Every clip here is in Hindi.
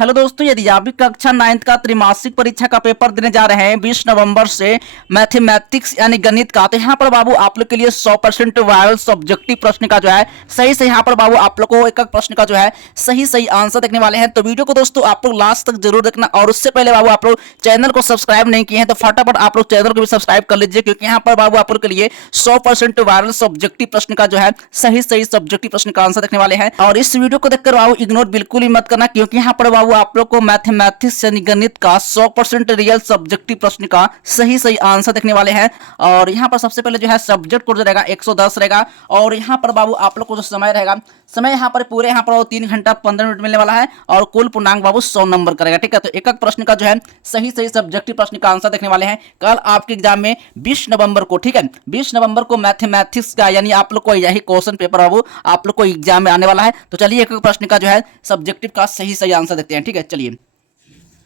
हेलो दोस्तों, यदि आप भी कक्षा 9th का त्रैमासिक परीक्षा का पेपर देने जा रहे हैं 20 नवंबर से मैथमेटिक्स यानी गणित का, तो यहाँ पर बाबू आप लोग के लिए 100% वायरल सब्जेक्टिव प्रश्न का जो है सही से यहाँ पर बाबू आप लोग को एक एक प्रश्न का जो है सही आंसर देखने वाले हैं। तो वीडियो को दोस्तों आप लोग लास्ट तक जरूर देखना, और उससे पहले बाबू आप लोग चैनल को सब्सक्राइब नहीं किए हैं तो फटाफट आप लोग चैनल को भी सब्सक्राइब कर लीजिए, क्योंकि यहाँ पर बाबू आप लोग के लिए 100% वायरल सब्जेक्टिव प्रश्न का जो है सही सब्जेक्टिव प्रश्न का आंसर देखने वाले हैं। और इस वीडियो को देखकर बाबू इग्नोर बिल्कुल ही मत करना, क्योंकि यहाँ पर बाबू आप लोग को मैथमेटिक्स यानी गणित का 100% रियल सब्जेक्टिव प्रश्न का सही आंसर देखने वाले हैं। और यहाँ पर सबसे पहले जो है सब्जेक्ट कोड रहेगा 110 रहेगा, और यहाँ पर बाबू आप लोग को जो समय रहेगा, समय यहाँ पर पूरे यहाँ पर 3 घंटा 15 मिनट मिलने वाला है, और कुल पूर्णांक बाबू 100 नंबर करेगा। ठीक है, तो एक प्रश्न का जो है सही सब्जेक्टिव प्रश्न का आंसर देखने वाले हैं कल आपके एग्जाम में 20 नवंबर को। ठीक है, 20 नवंबर को मैथमेटिक्स का यानी आप लोग को यही क्वेश्चन पेपर बाबू आप लोग को एग्जाम में आने वाला है। तो चलिए एक प्रश्न का जो है सब्जेक्टिव का सही आंसर देखते हैं। ठीक है, चलिए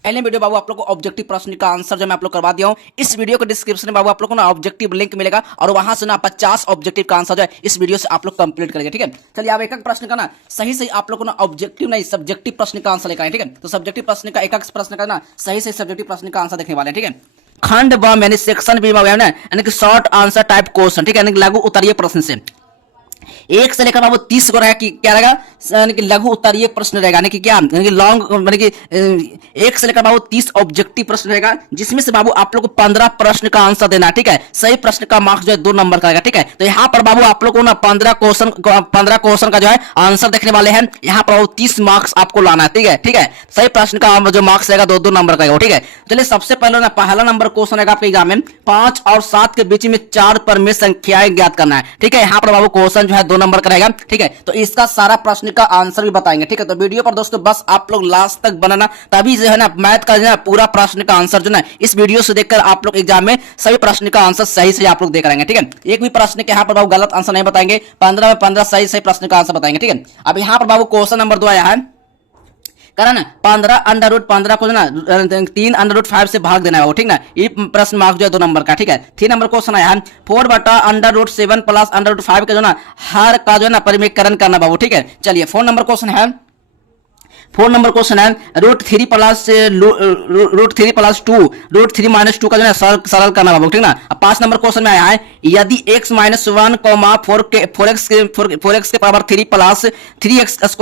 पहले वीडियो बाबू आप लोग को ऑब्जेक्टिव प्रश्न का आंसर जो मैं आप लोग करवा दिया हूं। इस वीडियो के डिस्क्रिप्शन में बाबू आप लोग को ना ऑब्जेक्टिव लिंक मिलेगा, और वहां से ना 50 ऑब्जेक्टिव का आंसर जो है इस वीडियो से आप लोग कंप्लीट करेंगे। ठीक है, चलिए आप एक प्रश्न का ना सही आप लोग को ना ऑब्जेक्टिव नहीं सब्जेक्टिव प्रश्न का आंसर लेकर आए। ठीक है, तो सब्जेक्टिव प्रश्न का एक प्रश्न का ना सही सब्जेक्टिव प्रश्न का आंसर देखने वाले हैं। ठीक है, खंड ब यानी सेक्शन बी में यानी कि शॉर्ट आंसर टाइप क्वेश्चन। ठीक है, यानी कि लघु उत्तरीय प्रश्न से 1 से लेकर बाबू 30 को रहेगा कि क्या रहेगा, यानी कि लघु उत्तरीय प्रश्न रहेगा, यानी कि क्या, यानी कि लॉन्ग, यानी कि 1 से लेकर बाबू 30 ऑब्जेक्टिव प्रश्न रहेगा, जिसमें से बाबू आप लोग को 15 प्रश्न का आंसर देना है। ठीक है, सही प्रश्न का मार्क्स जो है 2 नंबर का रहेगा। ठीक है, तो यहाँ पर बाबू आप लोग को ना 15 क्वेश्चन का जो है आंसर देखने वाले हैं। यहाँ पर बाबू 30 मार्क्स आपको लाना है। ठीक है, सही प्रश्न का जो मार्क्स रहेगा 2 नंबर का रहेगा। ठीक है, चलिए सबसे पहले ना पहला नंबर क्वेश्चन रहेगा आपके एग्जाम में 5 और 7 के बीच में 4 परमेय संख्याएं ज्ञात करना है। ठीक है, यहाँ पर बाबू क्वेश्चन जो है 2 नंबर का रहेगा। ठीक है, तो इसका सारा प्रश्न का आंसर भी बताएंगे। ठीक है, तो वीडियो पर दोस्तों बस आप लोग लास्ट तक बनाना, तभी जो है ना मैथ का जो है पूरा प्रश्न का आंसर जो ना इस वीडियो से देखकर आप लोग एग्जाम में सभी प्रश्न का आंसर सही आप लोग देख रहेंगे। ठीक है, एक भी प्रश्न के यहाँ पर बाबू गलत आंसर नहीं बताएंगे, 15 में 15 सही प्रश्न का आंसर बताएंगे। ठीक है, अब यहाँ पर बाबू क्वेश्चन नंबर 2 आया है, करा ना 15 को ना 3 √5 से भाग देना है। ठीक ना, ये प्रश्न मार्क्स जो है 2 नंबर का। ठीक है, 3 नंबर क्वेश्चन आया है 4/√7 प्लस √5 का जो ना हर का जो है ना परिमेयकरण करना बाबू। ठीक है, चलिए 4 नंबर क्वेश्चन है, 4 नंबर क्वेश्चन है √3 प्लस 2 √3 - 2 का जो है सरल करना बाबू। ठीक ना, अब 5 नंबर क्वेश्चन में आया है यदि x - 1, 4x के power 3 plus 3x²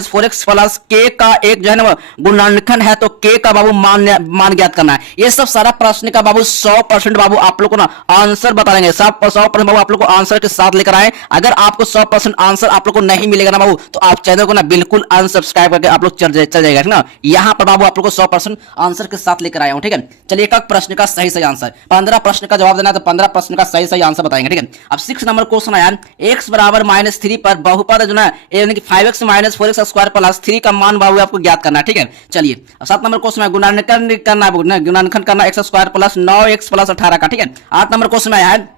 - 4x plus k का एक जो है ना गुणनखंड है, तो k का बाबू मान ज्ञात करना है। ये सब सारा प्रश्न का बाबू 100% बाबू आप लोग को ना आंसर बताएंगे। 100% बाबू आप लोग को आंसर के साथ लेकर आए। अगर आपको 100% आंसर आप लोग को नहीं मिलेगा ना बाबू, तो आप चैनल को ना बिल्कुल अनसब्सक्राइब करके आप लोग चल जाएगा। ठीक ना, यहाँ पर बाबू आप लोग को 100% आंसर के साथ लेकर आया हूं। ठीक है, चलिए एक प्रश्न का सही आंसर, 15 प्रश्न का जवाब देना है, तो 15 प्रश्न का सही आंसर बताएंगे। ठीक है, अब 6 नंबर क्वेश्चन आया x = -3 पर बहुपद जो है यानी कि 5x - 4x² प्लस 3 का मान बाबू आपको ज्ञात करना है। ठीक है, चलिए 7 नंबर क्वेश्चन में गुणनखंड करना x² प्लस 9x प्लस 18 का। ठीक है, 8 नंबर क्वेश्चन में आया है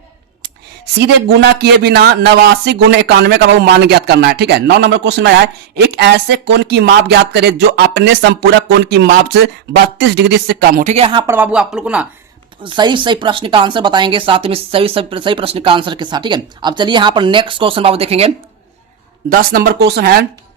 सीधे गुना किए बिना 89 × 91 का बाबू मान ज्ञात करना है। ठीक है, 9 नंबर क्वेश्चन में आया है एक ऐसे कोण की माप ज्ञात करें जो अपने संपूरक कोण की माप से 32 डिग्री से कम हो। ठीक है, यहाँ पर बाबू आप लोग को ना सही प्रश्न का आंसर बताएंगे, साथ में सही प्रश्न का आंसर के साथ। ठीक है, अब चलिए यहाँ पर नेक्स्ट क्वेश्चन बाबू देखेंगे। 10 नंबर क्वेश्चन है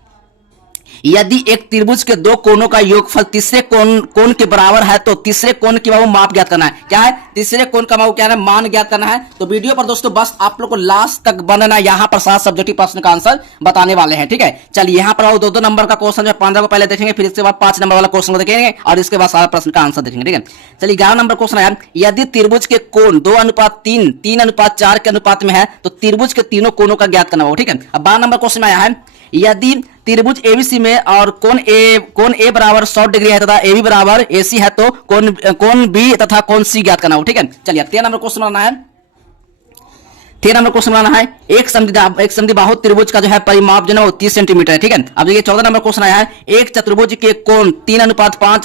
यदि एक त्रिभुज के 2 कोणों का योगफल तीसरे कोण के बराबर है, तो तीसरे कोण की बाबू माप ज्ञात करना है। क्या है, तीसरे कोण का बाबू क्या है, मान ज्ञात करना है। तो वीडियो पर दोस्तों बस आप लोग को लास्ट तक बनना, यहाँ पर 7 सब्जेक्टिव प्रश्न का आंसर बताने वाले हैं। ठीक है, चलिए यहाँ पर 2 नंबर का क्वेश्चन है, 15 को पहले देखेंगे, फिर इसके बाद 5 नंबर वाला क्वेश्चन को देखेंगे, और इसके बाद सारा प्रश्न का आंसर देखेंगे। ठीक है, चलिए 11 नंबर क्वेश्चन है यदि त्रिभुज के कोण 2:3 3:4 के अनुपात में है, तो त्रिभुज के तीनों कोणों का ज्ञात करना होगा। ठीक है, अब 12 नंबर क्वेश्चन में आया है यदि त्रिभुज एबीसी में और कोण ए बराबर 100 डिग्री है तथा एबी बराबर एसी है, तो कोण बी तथा कोण सी ज्ञात करना हो। ठीक है, चलिए 13 नंबर क्वेश्चन बनाना है। 13 नंबर क्वेश्चन बनाना है एक समद्विबाहु त्रिभुज का जो है परिमाप जो है वो 30 सेंटीमीटर है। ठीक है, अब देखिए 14 नंबर क्वेश्चन आया है एक चतुर्भुज के कोण 3:5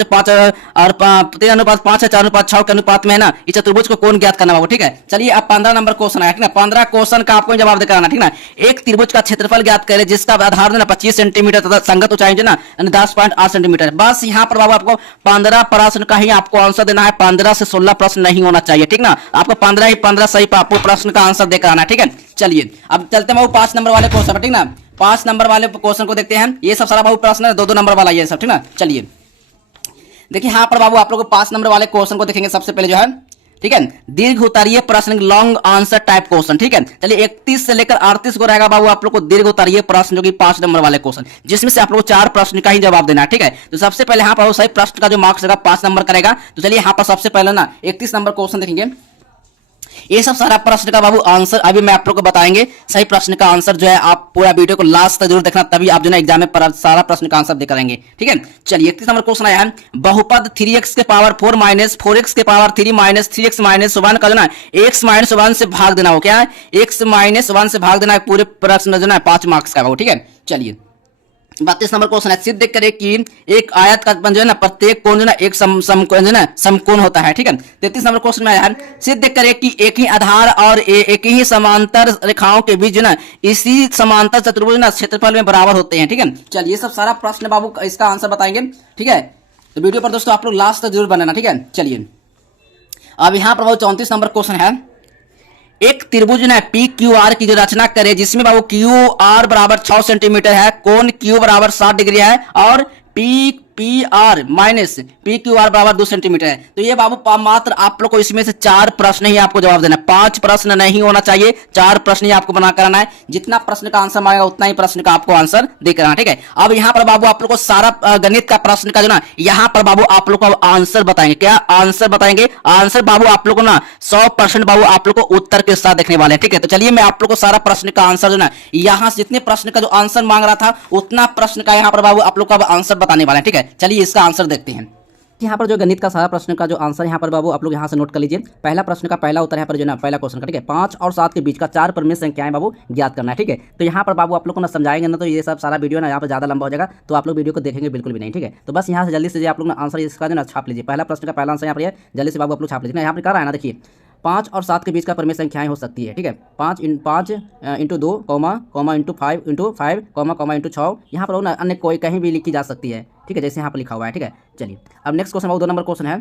और 3:5 है 4:6 के अनुपात में है ना, इस चतुर्भुज को कोण ज्ञात करना होगा। ठीक है, चलिए अब 15 नंबर क्वेश्चन आया। ठीक है, 15 क्वेश्चन का आपको जवाब देकर आना। ठीक है, एक त्रिभुज का क्षेत्रफल ज्ञात करें जिसका आधार जो है 25 सेंटीमीटर तथा संगत ऊंचाई जो है ना 10.8 सेंटीमीटर। बस यहाँ पर बाबू आपको 15 प्रश्न का ही आपको आंसर देना है, 15 से 16 प्रश्न नहीं होना चाहिए। ठीक ना, आपको 15 सही आपको प्रश्न का आंसर देकर आना। ठीक है, चलिए अब चलते हैं 5 नंबर वाले क्वेश्चन। ठीक ना, 5 नंबर वाले क्वेश्चन को देखते हैं। ये सब सारा बाबू प्रश्न है, 2 नंबर वाला ये सब। ठीक ना, चलिए देखिए यहाँ पर बाबू आप लोग 5 नंबर वाले क्वेश्चन को देखेंगे सबसे पहले जो है, ठीक है, दीर्घ उत्तरीय प्रश्न, लॉन्ग आंसर टाइप क्वेश्चन, ठीक है। चलिए 31 से लेकर 38 को रहेगा बाबू आप लोग को दीर्घ उत्तरीय प्रश्न, जो कि 5 नंबर वाले क्वेश्चन, जिसमें से आप लोग को 4 प्रश्न का ही जवाब देना है, ठीक है। तो सबसे पहले यहाँ पर सही प्रश्न का जो मार्क्स रहेगा 5 नंबर करेगा। तो चलिए यहाँ पर सबसे पहले ना 31 नंबर क्वेश्चन देखेंगे। ये सब सारा प्रश्न का बाबू आंसर अभी मैं आप लोग को बताएंगे। सही प्रश्न का आंसर जो है आप पूरा वीडियो को लास्ट तक जरूर देखना, तभी आप जो है एग्जाम में सारा प्रश्न का आंसर दे करेंगे, ठीक है। चलिए 31 नंबर क्वेश्चन आया है, बहुपद 3x के पावर 4 माइनस 4x के पावर 3 माइनस 3x माइनस 1 का जो ना x माइनस 1 से भाग देना हो, क्या है, x माइनस 1 से भाग देना है, पूरे प्रश्न जो है 5 मार्क्स का, ठीक है। चलिए 32 नंबर क्वेश्चन है, सिद्ध करें कि एक आयत का जो है ना प्रत्येक कोण जो है एक समकोण जो है समकोण होता है, ठीक है। 33 नंबर क्वेश्चन में है, सिद्ध करें कि एक ही आधार और एक ही समांतर रेखाओं के बीच जो है इसी समांतर चतुर्भुज ना क्षेत्रफल में बराबर होते हैं, ठीक है। चलिए ये सब सारा प्रश्न बाबू इसका आंसर बताएंगे, ठीक है। तो वीडियो पर दोस्तों आप लोग लास्ट तक जरूर बनाना, ठीक है। चलिए अब यहाँ पर 34 नंबर क्वेश्चन है, एक त्रिभुज है पी क्यू आर की जो रचना करे, जिसमें बाबू क्यू आर बराबर 6 सेंटीमीटर है, कोण क्यू बराबर 60 डिग्री है, और P R minus P Q R बराबर 2 सेंटीमीटर है। तो ये बाबू मात्र आप लोग को इसमें से 4 प्रश्न ही आपको जवाब देना है, 5 प्रश्न नहीं होना चाहिए, 4 प्रश्न ही आपको बना कराना है। जितना प्रश्न का आंसर मांगेगा उतना ही प्रश्न का आपको आंसर दे कराना, ठीक है। अब यहाँ पर बाबू आप लोग को सारा गणित का प्रश्न का जो ना यहाँ पर बाबू आप लोग को आंसर बताएंगे, क्या आंसर बताएंगे, आंसर बाबू आप लोग को ना 100% बाबू आप लोग को उत्तर के साथ देखने वाले हैं, ठीक है। तो चलिए मैं आप लोग को सारा प्रश्न का आंसर जो ना यहाँ से जितने प्रश्न का जो आंसर मांग रहा था उतना प्रश्न का यहाँ पर बाबू आप लोग का आंसर बताने वाले हैं, ठीक है। चलिए इसका आंसर देखते हैं। यहाँ पर जो गणित का सारा प्रश्न का जो आंसर यहाँ पर बाबू आप लोग यहाँ से नोट कर लीजिए। पहला प्रश्न का पहला उत्तर यहाँ पर जो ना पहला क्वेश्चन का, ठीक है, 5 और 7 के बीच का 4 परिमेय संख्याएं बाबू ज्ञात करना है, ठीक है। तो यहाँ पर बाबू आप लोग को ना समझाएंगे ना तो ये सब सारा वीडियो ना यहाँ पर ज़्यादा लंबा हो जाएगा, तो आप लोग वीडियो को देखेंगे बिल्कुल भी नहीं, ठीक है। तो बस यहाँ से जल्दी से आप लोग ना आंसर इसका जो ना छाप लीजिए। पहला प्रश्न का पहला आंसर यहाँ पर है, जल्दी से बाबू आप लोग छाप लीजिए। यहाँ पर कह रहा है ना, देखिए 5 और 7 के बीच का परिमेय संख्याएं हो सकती है, ठीक है। 5 into 2 comma into 5 comma into 6, यहाँ पर ना अन्य कोई कहीं भी लिखी जा सकती है, ठीक है, जैसे यहाँ पर लिखा हुआ है, ठीक है। चलिए अब नेक्स्ट क्वेश्चन बाबू 2 नंबर क्वेश्चन है,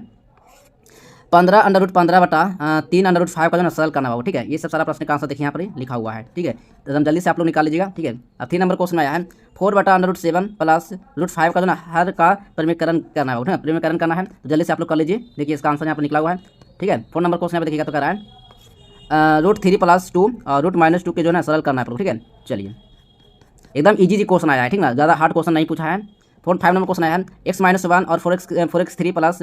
15 अंडर रूट 15 बटा 3 अंडर रूट 5 का जो ना सरल करना बाबू, ठीक है। ये सब सारा प्रश्न का आंसर देखिए यहाँ पर लिखा हुआ है, ठीक है। तो एकदम जल्दी से आप लोग निकाल लीजिएगा, ठीक है। अब 3 नंबर क्वेश्चन में आया है, 4 बटा अंडर रूट 7 प्लस रूट 5 का जो ना हर का परिमेयकरण करना है, ठीक है, परिमेयकरण करना है। तो जल्दी से आप लोग कर लीजिए, देखिए इसका आंसर यहाँ पर निकला हुआ है, ठीक है। 4 नंबर क्वेश्चन यहाँ पर देखिएगा तो कर रहा है रूट 3 प्लस 2 और रूट माइनस 2 के जो है ना सरल करना है, ठीक है। चलिए एकदम इजी क्वेश्चन आया है, ठीक ना, ज़्यादा हार्ड क्वेश्चन नहीं पूछा है। 5 नंबर क्वेश्चन आया है, x माइनस 1 और 4x 3 plus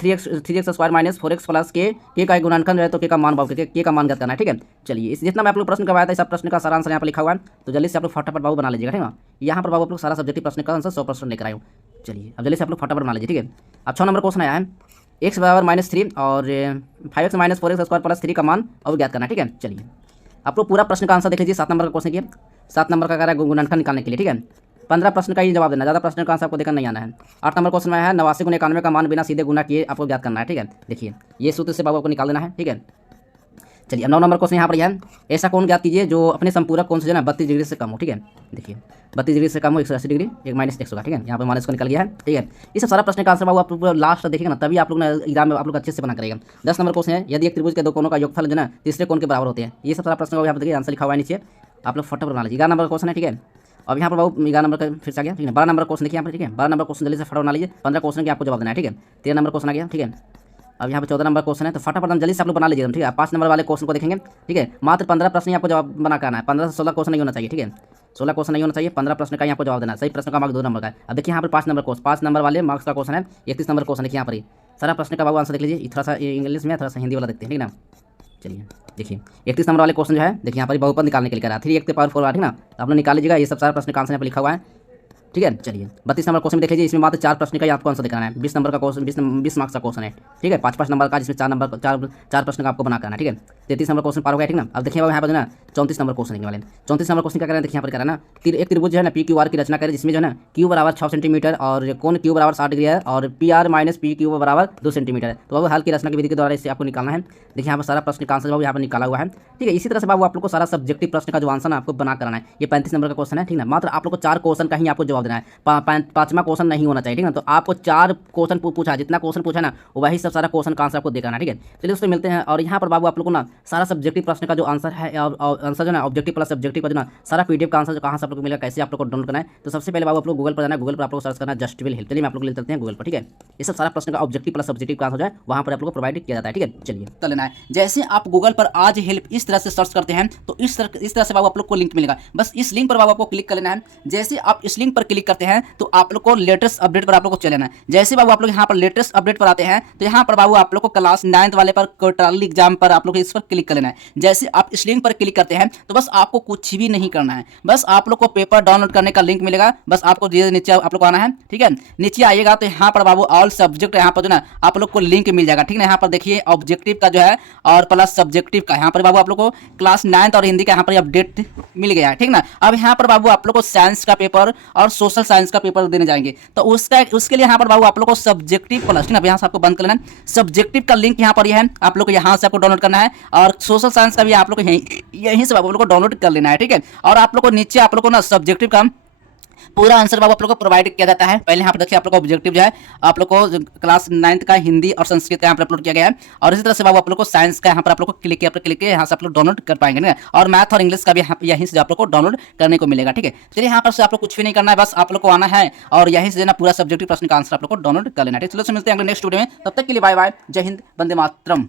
3x square minus 4x plus के का एक गुणनखंड है, तो के का मान बाबू के का मान ज्ञात करना है, ठीक है। चलिए इस जितना मैं आप लोग प्रश्न करवाया था, सब प्रश्न का सारा आंसर यहाँ पर लिखा हुआ है। तो जल्दी से आप लोग फटाफट बाबू बना लीजिएगा, ठीक है। यहाँ पर बाबू आप लोग सारा सब्जेक्टिव प्रश्न का आंसर 100% लेकर आए हो। चलिए अब जल्दी से आप लोग फटाफट बना लीजिए, ठीक है। अब 6 नंबर क्वेश्चन आया है, x बराबर -3 और 5x minus 4x square plus 3 का मान और ज्ञात करना है, ठीक है। चलिए आप लोग पूरा प्रश्न का आंसर देख लीजिए। 7 नंबर का क्वेश्चन किया, 7 नंबर का कह रहा है गुणनखंड निकालने के लिए, ठीक है। 15 प्रश्न का ही जवाब देना, ज़्यादा प्रश्न का आंसर आपको देखकर नहीं आना है। 8 नंबर क्वेश्चन में है 89 गुना 91 का मान बिना सीधे गुना किए आपको ज्ञात करना है, ठीक है। देखिए ये सूत्र से बाबू आपको निकाल देना है, ठीक है। चलिए 9 नंबर क्वेश्चन यहाँ पर है, ऐसा कोण ज्ञात कीजिए जो अपने संपूरक कोण से जो है 32 डिग्री से कम हो, ठीक है। देखिए 32 डिग्री से कम हो 180 डिग्री, एक माइनस x होगा, ठीक है। यहाँ पर माइनस को निकल गया है, ठीक है। ये सब सारा प्रश्न का आंसर बाबू आप लोग लास्ट देखिएगा ना, तभी आप लोग ना एग्जाम में आप लोग अच्छे से बना करेगा। 10 नंबर क्वेश्चन है, यदि एक त्रिभुज के दो कोणों का योगफल जो ना तीसरे कोण के बराबर होते हैं। ये सब सारा प्रश्न यहाँ पर देखिए आंसर लिखा हुआ है नीचे, आप लोग फटाफट बना लीजिए। 11 नंबर क्वेश्चन है, ठीक है। अब यहाँ पर बाबू 11 नंबर का फिर से आ गया, ठीक है। 12 नंबर क्वेश्चन देखिए यहाँ पर, ठीक है। 12 नंबर क्वेश्चन जल्दी से फटाफट बना लीजिए, 15 क्वेश्चन के आपको जवाब देना है, ठीक है। 13 नंबर क्वेश्चन आ गया, ठीक है। अब यहाँ पर 14 नंबर क्वेश्चन है, तो फटाफट जल्दी से आप लोग बना लीजिए, ठीक है। 5 नंबर वाले क्वेश्चन को देखेंगे, ठीक है। मात्र 15 प्रश्न ही आपको जवाब बना करना है, 15 से 16 क्वेश्चन नहीं होना चाहिए, ठीक है। 16 क्वेश्चन नहीं होना चाहिए, 15 प्रश्न का यहाँ पर जवाब देना है। सही प्रश्न का मार्क्स 2 नंबर का है। अब देखिए यहाँ पर 5 नंबर क्वेश्चन, 5 नंबर वाले मार्क्स का क्वेश्चन है। 31 नंबर क्वेश्चन देखिए यहाँ पर ही सारा प्रश्न का बाबू आंसर देख लीजिए। थोड़ा सा इंग्लिश में, थोड़ा सा हिंदी वाला देखते हैं, ठीक है ना। चलिए देखिए 31 नंबर वाले क्वेश्चन जो है, देखिए यहाँ पर बहुपद निकालने के लिए कह रहा है, 3 की पावर 4, ठीक ना। आप लोग निकाल लीजिएगा, ये सब सारा प्रश्न का आंसर यहाँ पर लिखा हुआ है, ठीक है। चलिए 32 नंबर क्वेश्चन में देख लीजिए, इसमें मात्र 4 प्रश्न का ही आपको आंसर दिखाना है। 20 नंबर का क्वेश्चन, 20 मार्क्स का क्वेश्चन है, ठीक है। 5 नंबर का, जिसमें 4 प्रश्न का आपको बना करना है, ठीक है। 33 नंबर क्वेश्चन पार हो गया, ठीक ना। अब देखिए यहाँ पर जो ना 34 नंबर क्वेश्चन लिखने वाले हैं। 34 नंबर क्वेश्चन क्या करें, देखिए यहाँ पर करें ना, एक त्रिभुज जो है ना पी क्यू आर की रचना करें, जिसमें जो है ना क्यू बराबर 6 सेंटीमीटर और कोण क्यू बराबर 60 डिग्री है और P R minus P Q बराबर 2 सेंटीमीटर है। तो अब हल की रचना की विधि के द्वारा इसे आपको निकालना है। देखिए यहाँ पर सारा प्रश्न का आंसर बाबू यहाँ पर निकाला हुआ है, ठीक है। इसी तरह से बाबू आप लोग को सारा सब्जेक्टिव प्रश्न का जो आंसर आपको बना कराना है। ये 35 नंबर का क्वेश्चन है, ठीक है। मात्र आप लोग को 4 क्वेश्चन का ही आपको जवाब जवाब देना है, पांचवा क्वेश्चन नहीं होना चाहिए, ठीक है। तो आपको 4 क्वेश्चन पूछा, जितना क्वेश्चन पूछा ना वही सब सारा क्वेश्चन का आंसर आपको देखना है, ठीक है। चलिए उससे मिलते हैं। और यहाँ पर बाबू आप लोग को ना सारा सब्जेक्टिव प्रश्न का जो आंसर है और आंसर जो ना ऑब्जेक्टिव प्लस सब्जेक्टिव का जो ना सारा पीडीएफ का आंसर कहाँ से आप लोग को मिलेगा, कैसे आप लोग को डाउनलोड करना है। तो सबसे पहले बाबू आप लोग गूगल पर जाना है, गूगल पर आप लोग सर्च करना जस्ट विल हेल्प। चलिए मैं आप लोग ले चलते हैं गूगल पर, ठीक है। ये सब सारा प्रश्न का ऑब्जेक्टिव प्लस सब्जेक्टिव का आंसर जो है वहाँ पर आप लोग को प्रोवाइड किया जाता है, ठीक है। चलिए कर लेना है। जैसे आप गूगल पर आज हेल्प इस तरह से सर्च करते हैं तो इस तरह से बाबू आप लोग को लिंक मिलेगा। बस इस लिंक पर बाबू आपको क्लिक कर लेना है। जैसे आप इस लिंक पर क्लिक करते हैं तो आप लोग को लेटेस्ट अपडेट पर आप लोग को चले जाना है। जैसे बाबू आप लोग यहाँ पर लेटेस्ट अपडेट पर आते हैं तो यहाँ पर बाबू आप लोग को क्लास 9th वाले पर क्वार्टरली एग्जाम पर आप लोग इस पर क्लिक कर लेना है। जैसे आप इस लिंक पर क्लिक करते हैं तो बस आपको कुछ भी नहीं करना है, बस आप लोग को पेपर डाउनलोड करने का लिंक मिलेगा। बस आपको नीचे आप लोग को आना है, ठीक है। नीचे आइएगा तो यहाँ पर बाबू ऑल सब्जेक्ट यहाँ पर जो ना आप लोग को लिंक मिल जाएगा, ठीक है। यहाँ पर देखिए ऑब्जेक्टिव का जो है और प्लस सब्जेक्टिव का यहाँ पर बाबू आप लोग को क्लास 9th और हिंदी का यहाँ पर अपडेट मिल गया है, ठीक ना। अब यहाँ पर बाबू आप लोग को साइंस का पेपर और सोशल साइंस का पेपर देने जाएंगे तो उसके लिए यहाँ पर बाबू आप लोग को सब्जेक्टिव प्लस, ठीक है। यहाँ से आपको बंद कर लेना है। सब्जेक्टिव का लिंक यहाँ पर यह है, आप लोग को यहाँ से आपको डाउनलोड करना है। और सोशल साइंस का भी आप लोग को यहीं से आप लोग को डाउनलोड कर लेना है, ठीक है। और आप लोग को नीचे आप लोग को ना सब्जेक्टिव का पूरा आंसर बाबू आप लोग को प्रोवाइड किया जाता है। पहले यहाँ पर देखिए आप लोग को ऑब्जेक्टिव जो है आप लोग को क्लास 9th का हिंदी और संस्कृत का यहाँ पर अपलोड किया गया है। और इसी तरह से बाबू आप लोग को साइंस का यहाँ पर आप लोग को क्लिक किया यहाँ से आप लोग डाउनलोड कर पाएंगे ना। और मैथ और इंग्लिश का भी यहीं से आप लोग को डाउनलोड करने को मिलेगा, ठीक है। चलिए यहाँ पर से आप लोग कुछ भी नहीं करना है, बस आप लोग को आना है और यहीं से ना पूरा सब्जेक्टिव प्रश्न का आंसर आप लोग को डाउनलोड कर लेना है, ठीक है। चलो मिलते हैं अगले नेक्स्ट वीडियो में, तब तक के लिए बाय बाय, जय हिंद, वंदे मातरम।